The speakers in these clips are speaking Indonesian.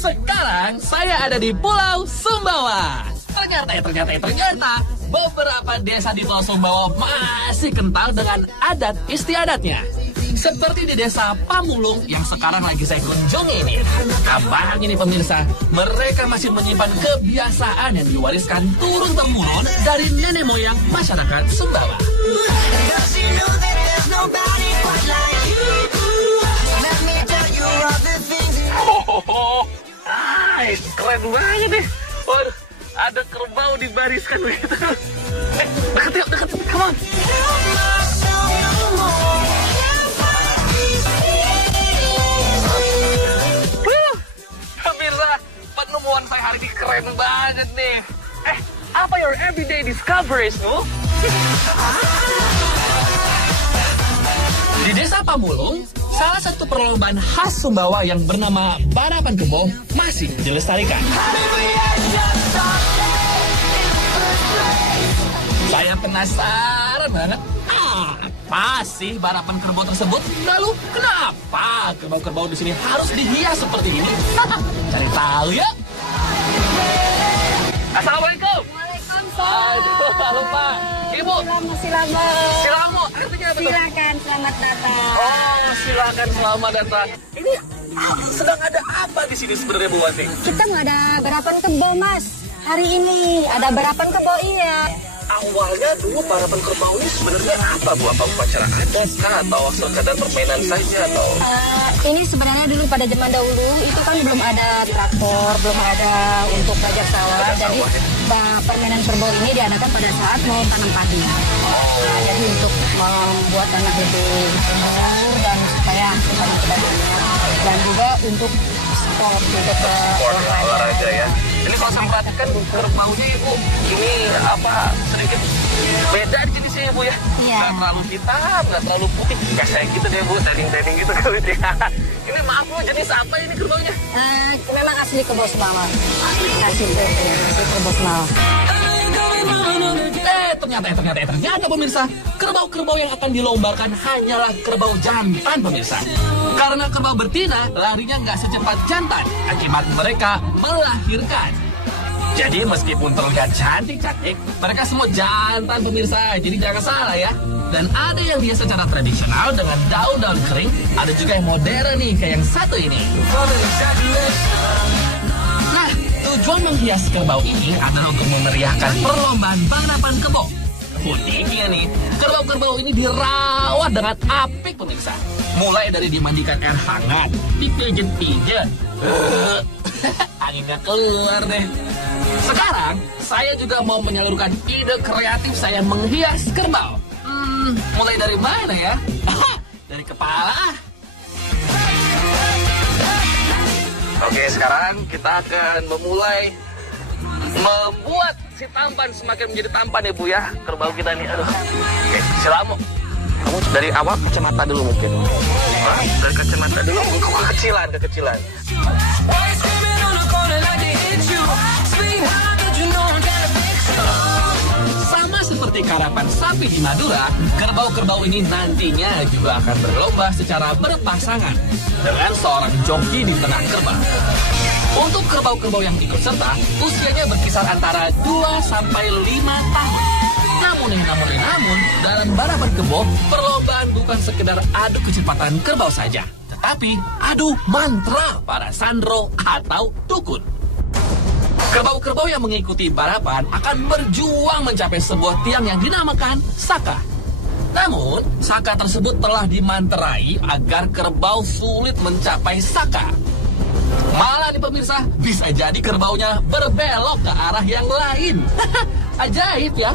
Sekarang saya ada di Pulau Sumbawa. Ternyata beberapa desa di Pulau Sumbawa masih kental dengan adat istiadatnya. Seperti di desa Pamulung yang sekarang lagi saya kunjungi ini. Abang ini pemirsa, mereka masih menyimpan kebiasaan yang diwariskan turun-temurun dari nenek moyang masyarakat Sumbawa. Keren banget deh. Waduh, ada kerbau dibariskan begitu. Deket yuk, come on. Pemirsa, penemuan saya hari ini keren banget nih. Apa your everyday discoveries, Nu? Di desa Pamulung, salah satu perlombaan khas Sumbawa yang bernama balapan kebo masih dilestarikan. Saya penasaran banget, apa sih balapan kerbau tersebut? Lalu kenapa kerbau-kerbau di sini harus dihias seperti ini? Cari tahu ya. Assalamualaikum. Waalaikumsalam. Aduh, halo Pak. Ibu. Silamu. Artinya apa tuh? Silakan, selamat datang. Oh, silakan selamat datang. Ini sedang ada apa di sini sebenarnya Bu Wati? Kita nggak ada balapan kebo, Mas. Hari ini ada balapan kebo, iya. Awalnya dulu balapan kerbau ini sebenarnya apa Bu? Apa upacara adat kah? Atau sekadar permainan saja atau? Ini sebenarnya dulu pada zaman dahulu itu kan belum ada traktor, belum ada untuk belajar sawah. Jadi permainan kerbau ini diadakan pada saat mau tanam padi. Jadi untuk membuat tanah lebih subur dan supaya hasilnya sebagainya. Dan juga untuk sport, untuk olahraga ya. Ini kalau saya perhatikan kerbaunya Ibu, ini apa sedikit beda di jenisnya Ibu ya? Iya. Nggak terlalu hitam, nggak terlalu putih. Kayak saya gitu deh Bu, trading gitu kali ini. Ini maaf Bu, jenis apa ini kerbaunya? Memang asli kebo Sumbawa. Asli kebo Sumbawa. Ternyata pemirsa, kerbau-kerbau yang akan dilombakan hanyalah kerbau jantan pemirsa. Karena kerbau betina larinya nggak secepat jantan akibat mereka melahirkan. Jadi meskipun terlihat cantik-cantik, mereka semua jantan pemirsa. Jadi jangan salah ya. Dan ada yang biasa secara tradisional dengan daun-daun kering, ada juga yang modern nih kayak yang satu ini. Nah, tujuan menghias kerbau ini adalah untuk memeriahkan perlombaan balapan kebo. Uniknya nih, kerbau-kerbau ini dirawat dengan apik pemirsa. Mulai dari dimandikan air hangat, dipijit-pijit, anginnya keluar deh. Sekarang, saya juga mau menyalurkan ide kreatif saya menghias kerbau. Mulai dari mana ya? Dari kepala. Oke, sekarang kita akan memulai membuat si tampan semakin menjadi tampan ya Bu ya, kerbau kita nih. Aduh. Oke, silamu. Kamu dari awal kacamata dulu mungkin. Dari kacamata dulu, kekecilan. Sama seperti karapan sapi di Madura, kerbau-kerbau ini nantinya juga akan berlomba secara berpasangan dengan seorang joki di tengah kerbau. Untuk kerbau-kerbau yang ikut serta, usianya berkisar antara 2 sampai 5 tahun. Namun, dalam balapan kebo, perlombaan bukan sekedar adu kecepatan kerbau saja, tetapi adu mantra para sandro atau dukun. Kerbau-kerbau yang mengikuti balapan akan berjuang mencapai sebuah tiang yang dinamakan saka. Namun, saka tersebut telah dimanterai agar kerbau sulit mencapai saka. Malah nih pemirsa, bisa jadi kerbaunya berbelok ke arah yang lain. Ajaib ya.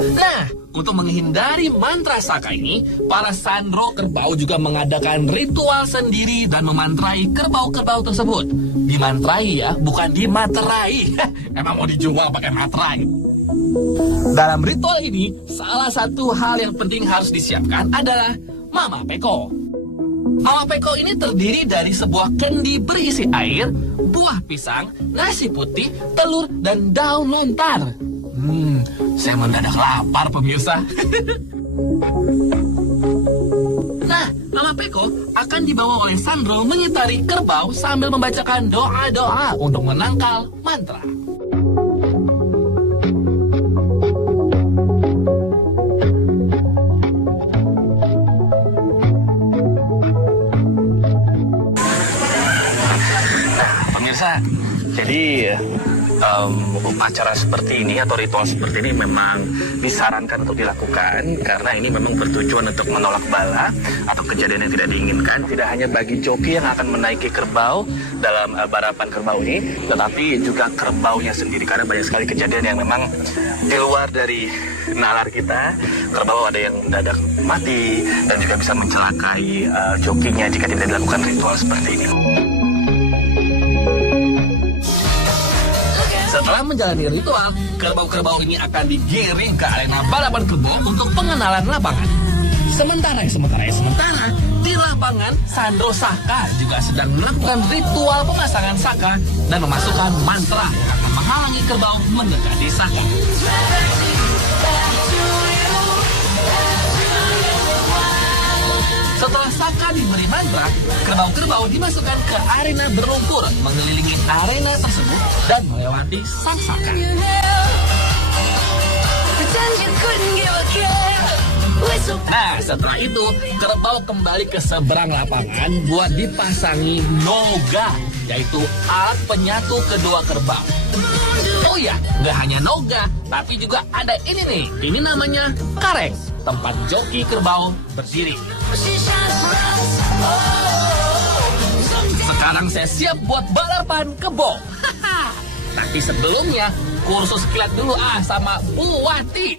Nah, untuk menghindari mantra saka ini, para sandro kerbau juga mengadakan ritual sendiri dan memantrai kerbau-kerbau tersebut. Dimantrai ya, bukan dimaterai. Emang mau dijual pakai materai? Dalam ritual ini, salah satu hal yang penting harus disiapkan adalah Mama Peko. Awapeko ini terdiri dari sebuah kendi berisi air, buah pisang, nasi putih, telur, dan daun lontar. Saya mendadak lapar, pemirsa. Nah, Awapeko akan dibawa oleh Sandro menyitari kerbau sambil membacakan doa-doa untuk menangkal mantra. Jadi upacara seperti ini atau ritual seperti ini memang disarankan untuk dilakukan karena ini memang bertujuan untuk menolak bala atau kejadian yang tidak diinginkan, tidak hanya bagi joki yang akan menaiki kerbau dalam balapan kerbau ini, tetapi juga kerbaunya sendiri karena banyak sekali kejadian yang memang di luar dari nalar kita. Kerbau ada yang mendadak mati dan juga bisa mencelakai jokinya jika tidak dilakukan ritual seperti ini. Setelah menjalani ritual, kerbau-kerbau ini akan digiring ke arena balapan kerbau untuk pengenalan lapangan. Sementara, di lapangan, Sandro Saka juga sedang melakukan ritual pemasangan Saka dan memasukkan mantra yang akan menghalangi kerbau mendekati Saka. Setelah Saka diberi mantra, kerbau-kerbau dimasukkan ke arena berlumpur mengelilingi arena tersebut dan melewati sang Saka. Nah, setelah itu, kerbau kembali ke seberang lapangan buat dipasangi noga, yaitu alat penyatu kedua kerbau. Oh ya, nggak hanya noga, tapi juga ada ini nih. Ini namanya kareng, tempat joki kerbau berdiri. Sekarang saya siap buat balapan kebo. Tapi sebelumnya, kursus kilat dulu sama Bu Wati.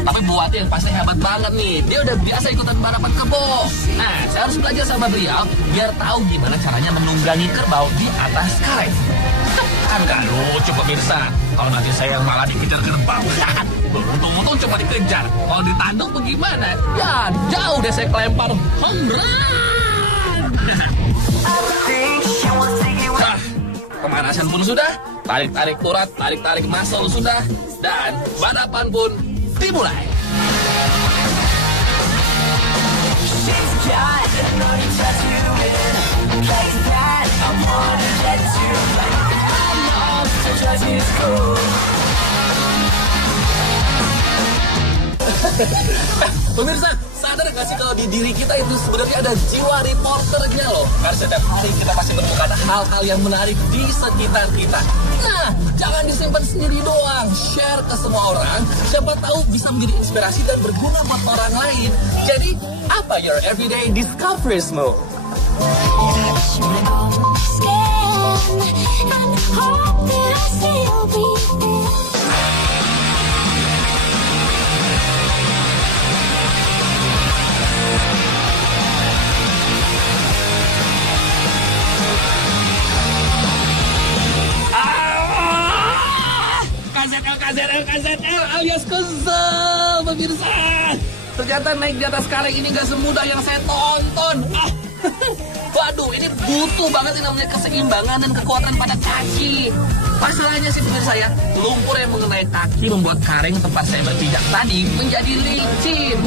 Tapi Bu Wati yang pasti hebat banget nih. Dia udah biasa ikutan balapan kebo. Nah, saya harus belajar sama beliau biar tahu gimana caranya menunggangi kerbau di atas kareng. Kan gak lucu pemirsa kalau nanti saya yang malah dikejar kerbau. Untung-untung cuma dikejar. Kalau ditanduk bagaimana? Ya jauh deh saya kelempar. Nah, pemanasan pun sudah, tarik-tarik urat, tarik-tarik muscle sudah, dan balapan pun dimulai. Pemirsa, sadar gak sih kalau di diri kita itu sebenarnya ada jiwa reporternya loh. Karena setiap hari kita pasti menemukan hal-hal yang menarik di sekitar kita. Nah, jangan disimpan sendiri doang. Share ke semua orang. Siapa tahu bisa menjadi inspirasi dan berguna buat orang lain. Jadi, apa your everyday discoveries-mu? KZL alias Kesel, pemirsa. Ternyata naik di atas kareng ini gak semudah yang saya tonton. Waduh, ini butuh banget yang namanya keseimbangan dan kekuatan pada kaki. Masalahnya sih pemirsa ya, lumpur yang mengenai kaki membuat kareng tempat saya berpijak tadi menjadi licin.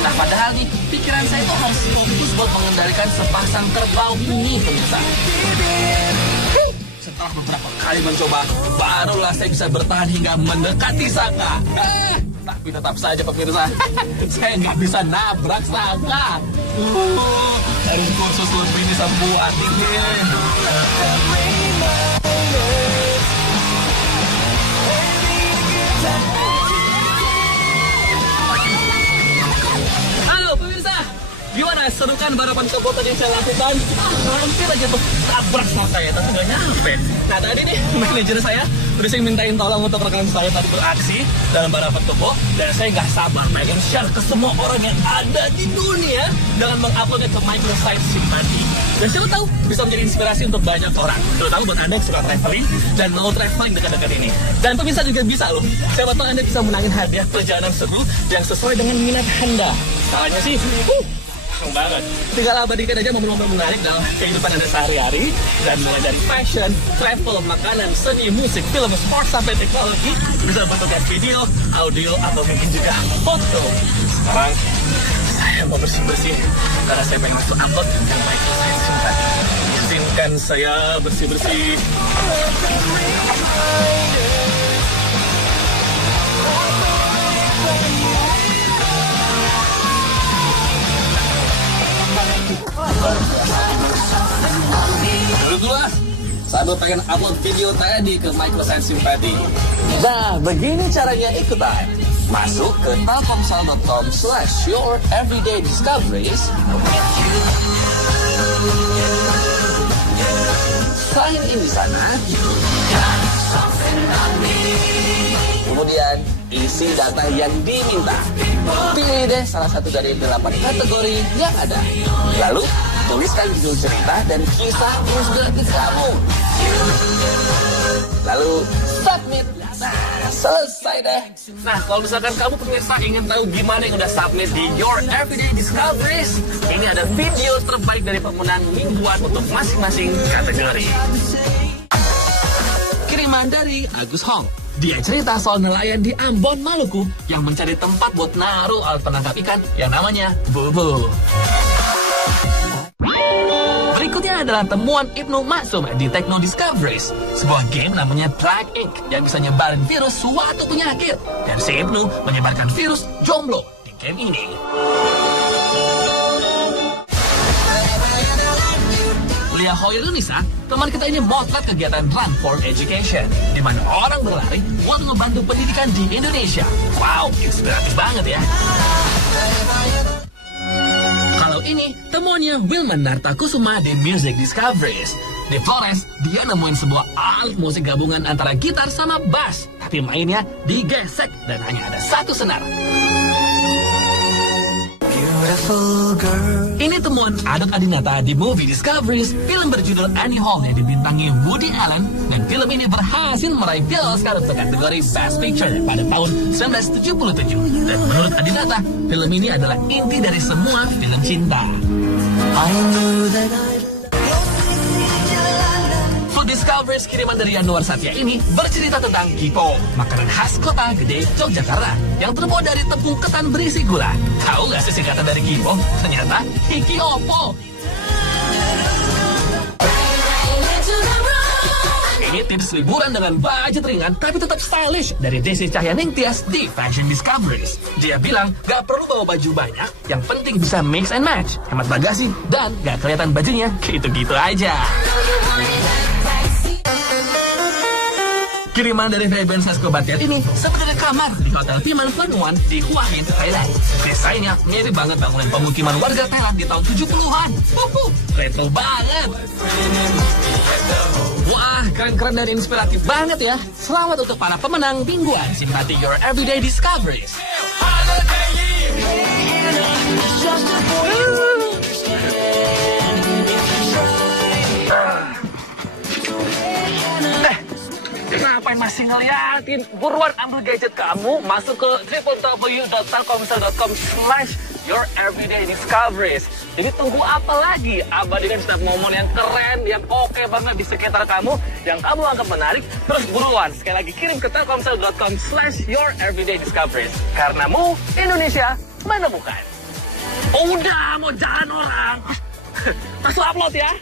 Nah, padahal nih, pikiran saya itu harus fokus buat mengendalikan sepasang kerbau ini, pemirsa. Setelah beberapa kali mencoba, barulah saya bisa bertahan hingga mendekati Saka. Tapi tetap saja pemirsa, saya nggak bisa nabrak Saka. Harus kursus lebih nih sama Bu Ati. Halo pemirsa, Gimana, seru kan balapan kebo tadi yang saya lakukan? Hampir aja tuh tabrak sama saya, tapi nggak nyampe. Nah tadi nih, manajer saya udah saya mintain tolong untuk rekan saya tadi beraksi dalam balapan kebo. Dan saya nggak sabar pengen share ke semua orang yang ada di dunia dengan menguploadnya ke Microsite Simpati. Dan siapa tahu bisa menjadi inspirasi untuk banyak orang, terutama buat Anda yang suka traveling dan mau traveling dekat-dekat ini. Dan pemirsa juga bisa loh, siapa tahu Anda bisa menangin hadiah perjalanan seru yang sesuai dengan minat Anda. Soalnya sih, banget. Tinggal abadikan aja momen-momen menarik dalam kehidupan Anda sehari-hari, dan mulai dari fashion, travel, makanan, seni, musik, film, sport, sampai teknologi bisa bentuknya video, audio, atau mungkin juga foto. Sekarang saya mau bersih-bersih karena saya pengen langsung upload ke Microsite Simpati. Izinkan saya bersih-bersih. Dulu lah, saya pengen upload video tadi ke Microsite Simpati. Nah, begini caranya ikutan. Masuk ke telkomsel.com/youreverydayDiscoveries. Sign in di sana. Kemudian isi data yang diminta. Pilih deh salah satu dari 8 kategori yang ada. Lalu tuliskan judul cerita dan kisah inspiratif kamu. Lalu submit. Nah, selesai deh. Nah, kalau misalkan kamu pemirsa ingin tahu gimana yang udah submit di Your Everyday Discoveries, ini ada video terbaik dari pemenang mingguan untuk masing-masing kategori. Kiriman dari Agus Hong. Dia cerita soal nelayan di Ambon, Maluku yang mencari tempat buat naruh alat penangkap ikan yang namanya bubu. Berikutnya adalah temuan Ibnu Maksum di Techno Discoveries, sebuah game namanya Plague Inc. yang bisa nyebarin virus suatu penyakit. Dan si Ibnu menyebarkan virus jomblo di game ini. Lia Hoirunisa, teman kita ini motret kegiatan Run for Education, di mana orang berlari buat membantu pendidikan di Indonesia. Wow, inspiratif banget ya. Kalau ini, temuannya Wilman Nartakusuma di Music Discoveries. Di Flores, dia nemuin sebuah alat musik gabungan antara gitar sama bass, tapi mainnya digesek dan hanya ada satu senar. Ini temuan Adot Adinata di Movie Discoveries, film berjudul Annie Hall yang dibintangi Woody Allen, dan film ini berhasil meraih Piala Oscar untuk kategori Best Picture pada tahun 1977. Dan menurut Adinata, film ini adalah inti dari semua film cinta. Food Discoveries kiriman dari Yanuar Satya ini bercerita tentang Kipo, makanan khas kota gede Yogyakarta yang terbuat dari tepung ketan berisi gula. Tahu gak sih singkatan dari Kipo? Ternyata Hiki Opo. Ini tips liburan dengan budget ringan tapi tetap stylish dari Desi Cahyaning Tias di Fashion Discoveries. Dia bilang gak perlu bawa baju banyak, yang penting bisa mix and match, hemat bagasi, dan gak kelihatan bajunya gitu-gitu aja. Kiriman dari Reben Sasko Batiar ini sebenarnya kamar di Hotel Piman Fun One di Hua Hin, Thailand. Desainnya mirip banget bangunan pemukiman warga Thailand di tahun 70-an. Retro banget. Wah, keren-keren dan inspiratif banget ya. Selamat untuk para pemenang mingguan Simpati Your Everyday Discoveries. Ngapain masih ngeliatin? Buruan ambil gadget kamu, masuk ke www.telkomsel.com/youreverydayDiscoveries. Jadi tunggu apa lagi? Abadikan setiap momen yang keren, yang oke banget di sekitar kamu, yang kamu anggap menarik. Terus buruan, sekali lagi kirim ke telkomsel.com/youreverydayDiscoveries. Karenamu, Indonesia menemukan. Udah, mau jalan orang. Langsung upload ya.